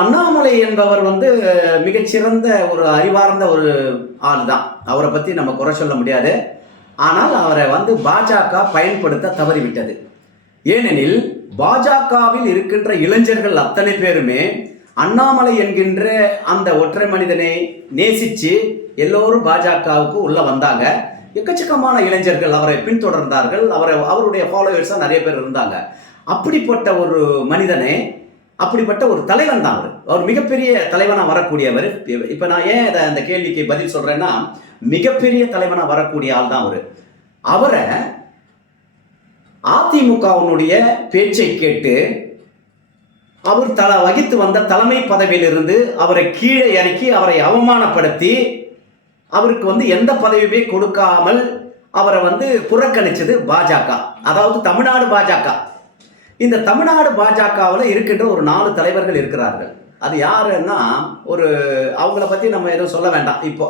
அண்ணாமலை என்பவர் மிகச்சிறந்த ஒரு அறிவார்ந்த ஒரு ஆள் தான். அவரை பற்றி நம்ம குறை சொல்ல முடியாது. ஆனால் அவரை பாஜக பயன்படுத்த தவறிவிட்டது. ஏனெனில் பாஜகவில் இருக்கின்ற இளைஞர்கள் அத்தனை பேருமே அண்ணாமலை என்கின்ற அந்த ஒற்றை மனிதனை நேசித்து எல்லோரும் பாஜகவுக்கு உள்ள வந்தாங்க. எக்கச்சக்கமான இளைஞர்கள் அவரை பின்தொடர்ந்தார்கள். அவருடைய ஃபாலோவர்ஸாக நிறைய பேர் இருந்தாங்க. அப்படிப்பட்ட ஒரு மனிதனை, அப்படிப்பட்ட ஒரு தலைவன் தான் அவர் மிகப்பெரிய தலைவனாக வரக்கூடியவர். இப்போ நான் ஏன் அந்த கேள்விக்கு பதில் சொல்கிறேன்னா, மிகப்பெரிய தலைவனாக வரக்கூடிய ஆள் தான் அவரை அதிமுகவினுடைய பேச்சை கேட்டு அவர் வகித்து வந்த தலைமை பதவியிலிருந்து அவரை கீழே இறக்கி அவரை அவமானப்படுத்தி அவருக்கு எந்த பதவியுமே கொடுக்காமல் அவரை புறக்கணிச்சது பாஜக, அதாவது தமிழ்நாடு பாஜக. இந்த தமிழ்நாடு பாஜகவில் இருக்கின்ற ஒரு 4 தலைவர்கள் இருக்கிறார்கள். அது யாருன்னா, அவங்கள பற்றி நம்ம எதுவும் சொல்ல வேண்டாம். இப்போ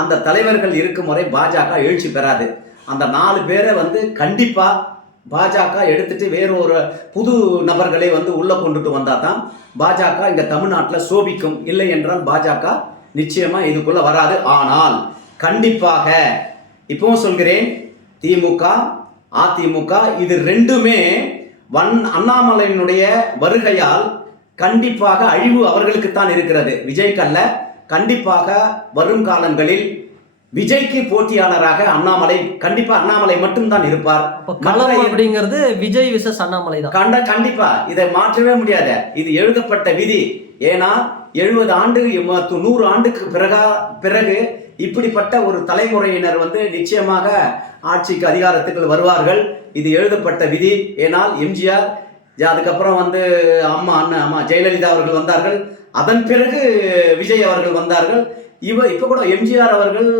அந்த தலைவர்கள் இருக்கும் முறை பாஜக எழுச்சி பெறாது. அந்த 4 பேரை கண்டிப்பாக பாஜக எடுத்துட்டு வேறு ஒரு புது நபர்களை உள்ள கொண்டுட்டு வந்தால் தான் பாஜக இங்கே தமிழ்நாட்டில் சோபிக்கும். இல்லை என்றால் பாஜக நிச்சயமாக இதுக்குள்ள வராது. ஆனால் கண்டிப்பாக இப்பவும் சொல்கிறேன், திமுக அதிமுக இது ரெண்டுமே அண்ணாமலையினுடைய வருகையால் கண்டிப்பாக அழிவு அவர்களுக்குத்தான் இருக்கிறது, விஜய்க்கல்ல. கண்டிப்பாக வரும் காலங்களில் விஜய்க்கு போட்டியாளராக அண்ணாமலை மட்டும்தான் இருப்பார். அப்படிங்கிறது விஜய் விசஸ் அண்ணாமலை தான். கண்டிப்பா இதை மாற்றவே முடியாது. இது எழுதப்பட்ட விதி. ஏன்னா 70 ஆண்டு 100 ஆண்டுக்கு பிறகு இப்படிப்பட்ட ஒரு தலைமுறையினர் நிச்சயமாக ஆட்சிக்கு அதிகாரத்துக்கு வருவார்கள். இது எழுதப்பட்ட விதி. ஏனால் எம்ஜிஆர், அதுக்கப்புறம் அம்மா ஜெயலலிதா அவர்கள் வந்தார்கள். அதன் பிறகு விஜய் அவர்கள் வந்தார்கள். இப்போ கூட எம்ஜிஆர் அவர்கள்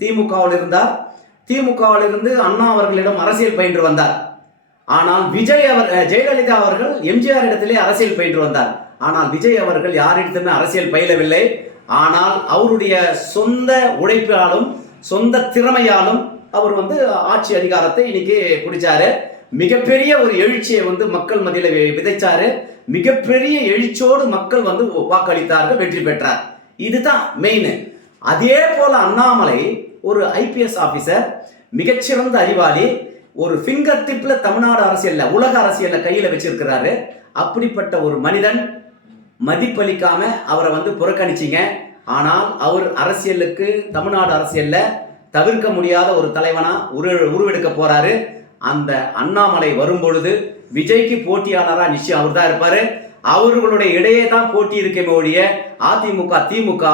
திமுகவில் இருந்தார். திமுகவில் இருந்து அண்ணா அவர்களிடம் அரசியல் பயின்று வந்தார். ஆனால் ஜெயலலிதா அவர்கள் எம்ஜிஆர் இடத்திலே அரசியல் பயின்று வந்தார். ஆனால் விஜய் அவர்கள் யாரிடத்துமே அரசியல் பயிலவில்லை. ஆனால் அவருடைய சொந்த உழைப்பாலும் சொந்த திறமையாலும் அவர் ஆட்சி அதிகாரத்தை இன்னைக்கு பிடிச்சாரு. மிகப்பெரிய ஒரு எழுச்சியை மக்கள் மத்தியில விதைச்சாரு. மிகப்பெரிய எழுச்சியோடு மக்கள் வாக்களித்தார்கள், வெற்றி பெற்றார். இதுதான் மெயின். அதே போல அண்ணாமலை ஒரு ஐபிஎஸ் ஆபீசர், மிகச்சிறந்த அறிவாளி, ஒரு ஃபிங்கர் டிப்ல தமிழ்நாடு அரசியல்ல, உலக அரசியல்ல கையில வச்சிருக்கிறாரு. அப்படிப்பட்ட ஒரு மனிதன் மதிப்பளிக்காம அவரை புறக்கணிச்சிங்க. ஆனால் அவர் அரசியலுக்கு, தமிழ்நாடு அரசியல்ல தவிர்க்க முடியாத ஒரு தலைவனா உருவெடுக்க போறாரு. அந்த அண்ணாமலை வரும்பொழுது விஜய்க்கு போட்டியாளரா நிச்சயம் அவர் தான் இருப்பாரு. அவர்களுடைய இடையே தான் போட்டி இருக்கே ஒழிய அதிமுக திமுக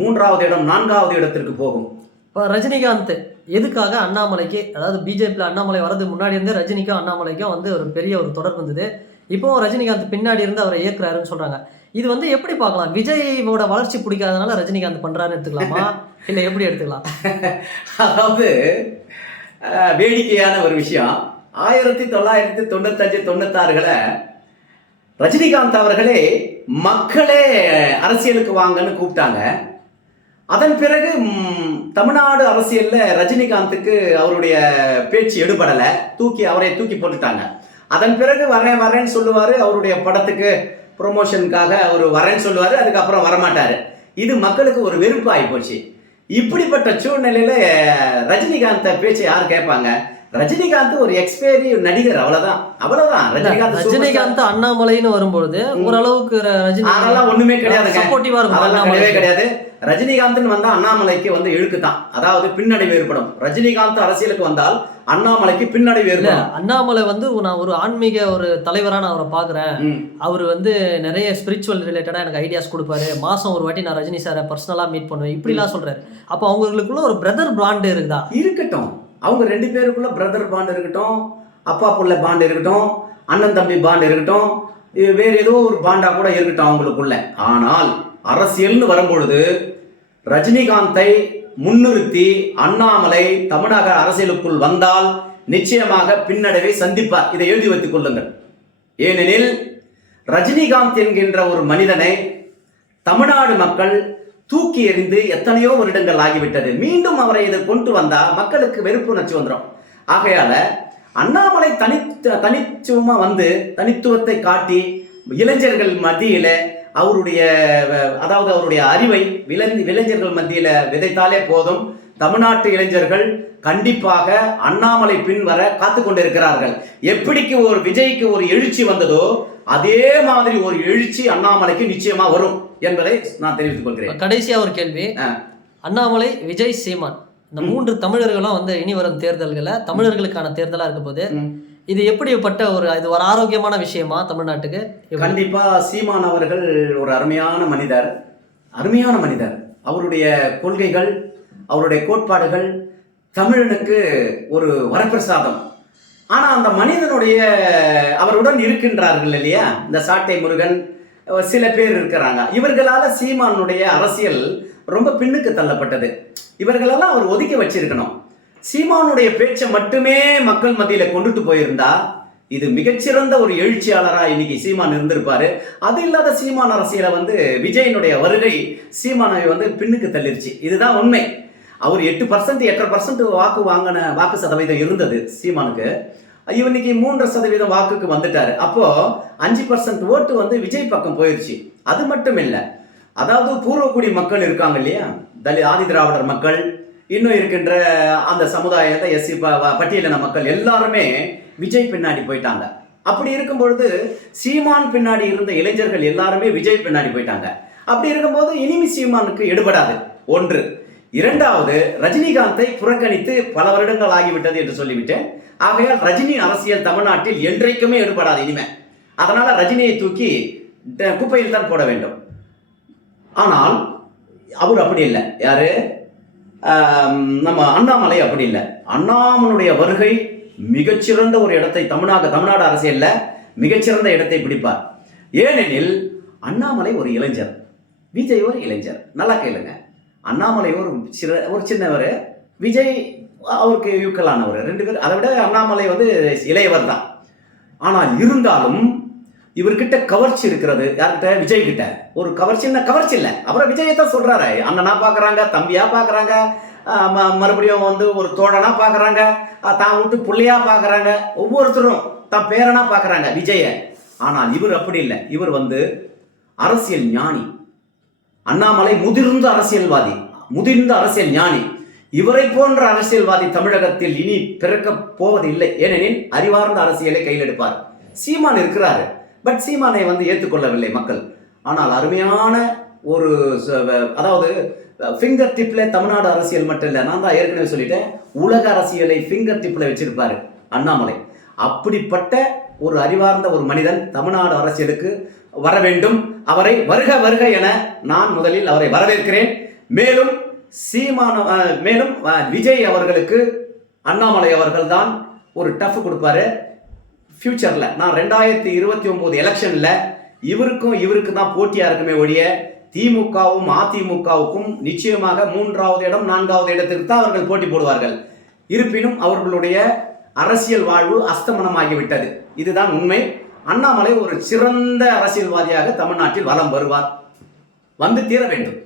3வது இடம் 4வது இடத்திற்கு போகும். இப்போ ரஜினிகாந்த் எதுக்காக அண்ணாமலைக்கு, அதாவது பிஜேபியில் அண்ணாமலை வரதுக்கு முன்னாடி இருந்து ரஜினிக்கும் அண்ணாமலைக்கும் ஒரு பெரிய ஒரு தொடர்பு இருந்தது. இப்போ ரஜினிகாந்த் பின்னாடி இருந்து அவரை இயக்குறாருன்னு சொல்றாங்க. இது எப்படி பார்க்கலாம்? விஜயோட வளர்ச்சி பிடிக்காதனால ரஜினிகாந்த் பண்றாருன்னு எடுத்துக்கலாமா, இல்லை எப்படி எடுத்துக்கலாம்? அதாவது வேடிக்கையான ஒரு விஷயம், 1995-96களை ரஜினிகாந்த் அவர்களே மக்களே அரசியலுக்கு வாங்கன்னு கூப்பிட்டாங்க. அதன் பிறகு தமிழ்நாடு அரசியல்ல ரஜினிகாந்துக்கு அவருடைய பேச்சு எடுபடலை, அவரை தூக்கி போட்டுட்டாங்க. அதன் பிறகு வரேன்னு சொல்லுவாரு, அவருடைய படத்துக்கு ப்ரொமோஷனுக்காக அவர் வரேன்னு சொல்லுவாரு, அதுக்கப்புறம் வரமாட்டாரு. இது மக்களுக்கு ஒரு வெறுப்பு ஆகி போச்சு. இப்படிப்பட்ட சூழ்நிலையில ரஜினிகாந்த் பேச்சை யார் கேட்பாங்க? ரஜினிகாந்த் ஒரு எக்ஸ்பைரி நடிகர், அவ்வளவுதான். ரஜினிகாந்த் அண்ணாமலைன்னு வரும்பொழுது ஓரளவுக்கு அதெல்லாம் ஒண்ணுமே கிடையாது, சப்போர்ட்டிவா இருக்கும். அதெல்லாம் கிடையவே கிடையாது. ரஜினிகாந்த் வந்தா அண்ணாமலைக்கு இழுக்கு தான், அதாவது பின்னடைவு ஏற்படும். ரஜினிகாந்த் அரசியலுக்கு வந்தால் அண்ணாமலைக்கு பின்னடைவு ஏற்படும். அண்ணாமலை நான் ஒரு ஆன்மீக ஒரு தலைவரான அவரை பாக்குறேன். அவர் நிறைய ஸ்பிரிச்சுவல் ரிலேட்டடா எனக்கு ஐடியாஸ் கொடுப்பாரு. மாசம் ஒரு வாட்டி நான் ரஜினி சாரை பர்சனலா மீட் பண்ணுவேன், இப்படிலாம் சொல்றாரு. அப்போ அவங்களுக்குள்ள ஒரு பிரதர் பாண்ட் இருக்குதா? இருக்கட்டும், அவங்க 2 பேருக்குள்ள பிரதர் பாண்ட் இருக்கட்டும், அப்பா புள்ள பாண்ட் இருக்கட்டும், அண்ணன் தம்பி பாண்ட் இருக்கட்டும், வேறு ஏதோ ஒரு பாண்டா கூட இருக்கட்டும் அவங்களுக்குள்ள. ஆனால் அரசியல்னு வரும்பொழுது ரஜினிகாந்தை முன்னிறுத்தி அண்ணாமலை தமிழக அரசியலுக்குள் வந்தால் நிச்சயமாக பின்னடைவை சந்திப்பார். இதை எழுதி வைத்துக் கொள்ளுங்கள். ஏனெனில் ரஜினிகாந்த் என்கின்ற ஒரு மனிதனை தமிழ்நாடு மக்கள் தூக்கி எறிந்து எத்தனையோ வருடங்கள் ஆகிவிட்டது. மீண்டும் அவரை இதை கொண்டு வந்தா மக்களுக்கு வெறுப்பு உணர்ச்சி வந்துடும். ஆகையால அண்ணாமலை தனித்துவமா தனித்துவத்தை காட்டி இளைஞர்கள் மத்தியில அவருடைய அதாவது அவருடைய அறிவை இளைஞர்கள் மத்தியில விதைத்தாலே போதும். தமிழ்நாட்டு இளைஞர்கள் கண்டிப்பாக அண்ணாமலை பின் வர காத்து கொண்டிருக்கிறார்கள். எப்படிக்கு ஒரு விஜய்க்கு ஒரு எழுச்சி வந்ததோ அதே மாதிரி ஒரு எழுச்சி அண்ணாமலைக்கு நிச்சயமா வரும் என்பதை நான் தெரிவித்துக் கொள்கிறேன். கடைசியா ஒரு கேள்வி, அண்ணாமலை, விஜய், சீமான் இந்த 3 தமிழர்களும் வந்து இனி வரும் தேர்தல்களை தமிழர்களுக்கான தேர்தலா இருக்க போது இது எப்படிப்பட்ட இது ஒரு ஆரோக்கியமான விஷயமா தமிழ்நாட்டுக்கு? கண்டிப்பா சீமான் அவர்கள் ஒரு அருமையான மனிதர். அவருடைய கொள்கைகள், அவருடைய கோட்பாடுகள் தமிழனுக்கு ஒரு வரப்பிரசாதம். ஆனா அந்த மனிதனுடைய அவருடன் இருக்கின்றார்கள் இல்லையா, இந்த சாட்டை முருகன் சில பேர் இருக்கிறாங்க. இவர்களால சீமானுடைய அரசியல் ரொம்ப பின்னுக்கு தள்ளப்பட்டது. இவர்களெல்லாம் அவர் ஒதுக்கி வச்சிருக்கணும். சீமானுடைய பேச்சை மட்டுமே மக்கள் மத்தியில கொண்டுட்டு போயிருந்தா இது மிகச்சிறந்த ஒரு எழுச்சியாளரா இன்னைக்கு சீமான் இருந்திருப்பாரு. அது இல்லாத சீமான் அரசியலை வந்து விஜயனுடைய வருகை சீமானை வந்து பின்னுக்கு தள்ளிருச்சு. இதுதான் உண்மை. அவர் 8% 8.5% வாக்கு சதவீதம் இருந்தது சீமானுக்கு. இன்னைக்கு 3% வாக்குக்கு வந்துட்டாரு. அப்போ 5% ஓட்டு வந்து விஜய் பக்கம் போயிருச்சு. அது மட்டும் இல்லை, அதாவது பூர்வக்குடி மக்கள் இருக்காங்க இல்லையா, ஆதி திராவிடர் மக்கள், இன்னும் இருக்கின்ற அந்த சமுதாயத்தை எஸ்சி பட்டியலின மக்கள் எல்லாருமே விஜய் பின்னாடி போயிட்டாங்க. அப்படி இருக்கும் பொழுது சீமான் பின்னாடி இருந்த இளைஞர்கள் எல்லாருமே விஜய் பின்னாடி போயிட்டாங்க. அப்படி இருக்கும்போது இனிமே சீமானுக்கு எடுபடாது. ஒன்று. இரண்டாவது, ரஜினிகாந்தை புறக்கணித்து பல வருடங்கள் ஆகிவிட்டது என்று சொல்லிவிட்டேன். ஆகையால் ரஜினி அரசியல் தமிழ்நாட்டில் என்றைக்குமே எடுபடாது இனிமே. அதனால ரஜினியை தூக்கி குப்பையில் தான் போட வேண்டும். ஆனால் அவர் அப்படி இல்லை. யாரு? நம்ம அண்ணாமலை அப்படி இல்லை. அண்ணாமனுடைய வருகை மிகச்சிறந்த ஒரு இடத்தை தமிழ்நாடு அரசியல்ல மிகச்சிறந்த இடத்தை பிடிப்பார். ஏனெனில் அண்ணாமலை ஒரு இளைஞர், விஜய் ஒரு இளைஞர். நல்லா கேளுங்க, அண்ணாமலை ஒரு சின்னவர், விஜய் அவருக்கு யூக்கலானவர். 2 பேர். அதை விட அண்ணாமலை வந்து இளையவர் தான். ஆனால் இருந்தாலும் இவர்கிட்ட கவர்ச்சி இருக்கிறது. யார்கிட்ட? விஜய் கிட்ட. ஒரு கவர்ச்சி இல்லை. அப்புறம் விஜயை தான் சொல்றாரு, அண்ணனா பாக்குறாங்க, தம்பியா பாக்குறாங்க, மறுபடியும் வந்து ஒரு தோழனா பாக்குறாங்க, தான் விட்டு புள்ளையா பாக்குறாங்க, ஒவ்வொருத்தரும் தான் பேரனா பாக்குறாங்க விஜய. ஆனால் இவர் அப்படி இல்லை. இவர் வந்து அரசியல் ஞானி. அண்ணாமலை முதிர்ந்த அரசியல் ஞானி. இவரை போன்ற அரசியல்வாதி தமிழகத்தில் இனி பிறக்க போவது இல்லை. ஏனெனில் அறிவார்ந்த அரசியலை கையில் எடுப்பார். சீமான் இருக்கிறாரு, பட் சீமானை வந்து ஏற்றுக்கொள்ளவில்லை மக்கள். ஆனால் அருமையான ஒரு அதாவது ஃபிங்கர் டிப்ல தமிழ்நாடு அரசியல் மட்டும் இல்லை, நான் தான் ஏற்கனவே சொல்லிட்டேன், உலக அரசியலை ஃபிங்கர் டிப்ல வச்சிருப்பாரு அண்ணாமலை. அப்படிப்பட்ட ஒரு அறிவார்ந்த ஒரு மனிதன் தமிழ்நாடு அரசியலுக்கு வர வேண்டும். அவரை வருக என நான் முதலில் அவரை வரவேற்கிறேன். மேலும் மேலும் விஜய் அவர்களுக்கு அண்ணாமலை அவர்கள் தான் ஒரு டஃப் கொடுப்பாரு ஃபியூச்சர்ல. நான் 2029 எலெக்ஷன்ல இவருக்கு தான் போட்டியா இருக்குமே ஒழிய திமுகவும் அதிமுகவுக்கும் நிச்சயமாக 3வது இடம் 4வது இடத்திற்கு தான் அவர்கள் போட்டி போடுவார்கள். இருப்பினும் அவர்களுடைய அரசியல் வாழ்வு அஸ்தமனமாகிவிட்டது. இதுதான் உண்மை. அண்ணாமலை ஒரு சிறந்த அரசியல்வாதியாக தமிழ்நாட்டில் வலம் வருவார், வந்து தீர வேண்டும்.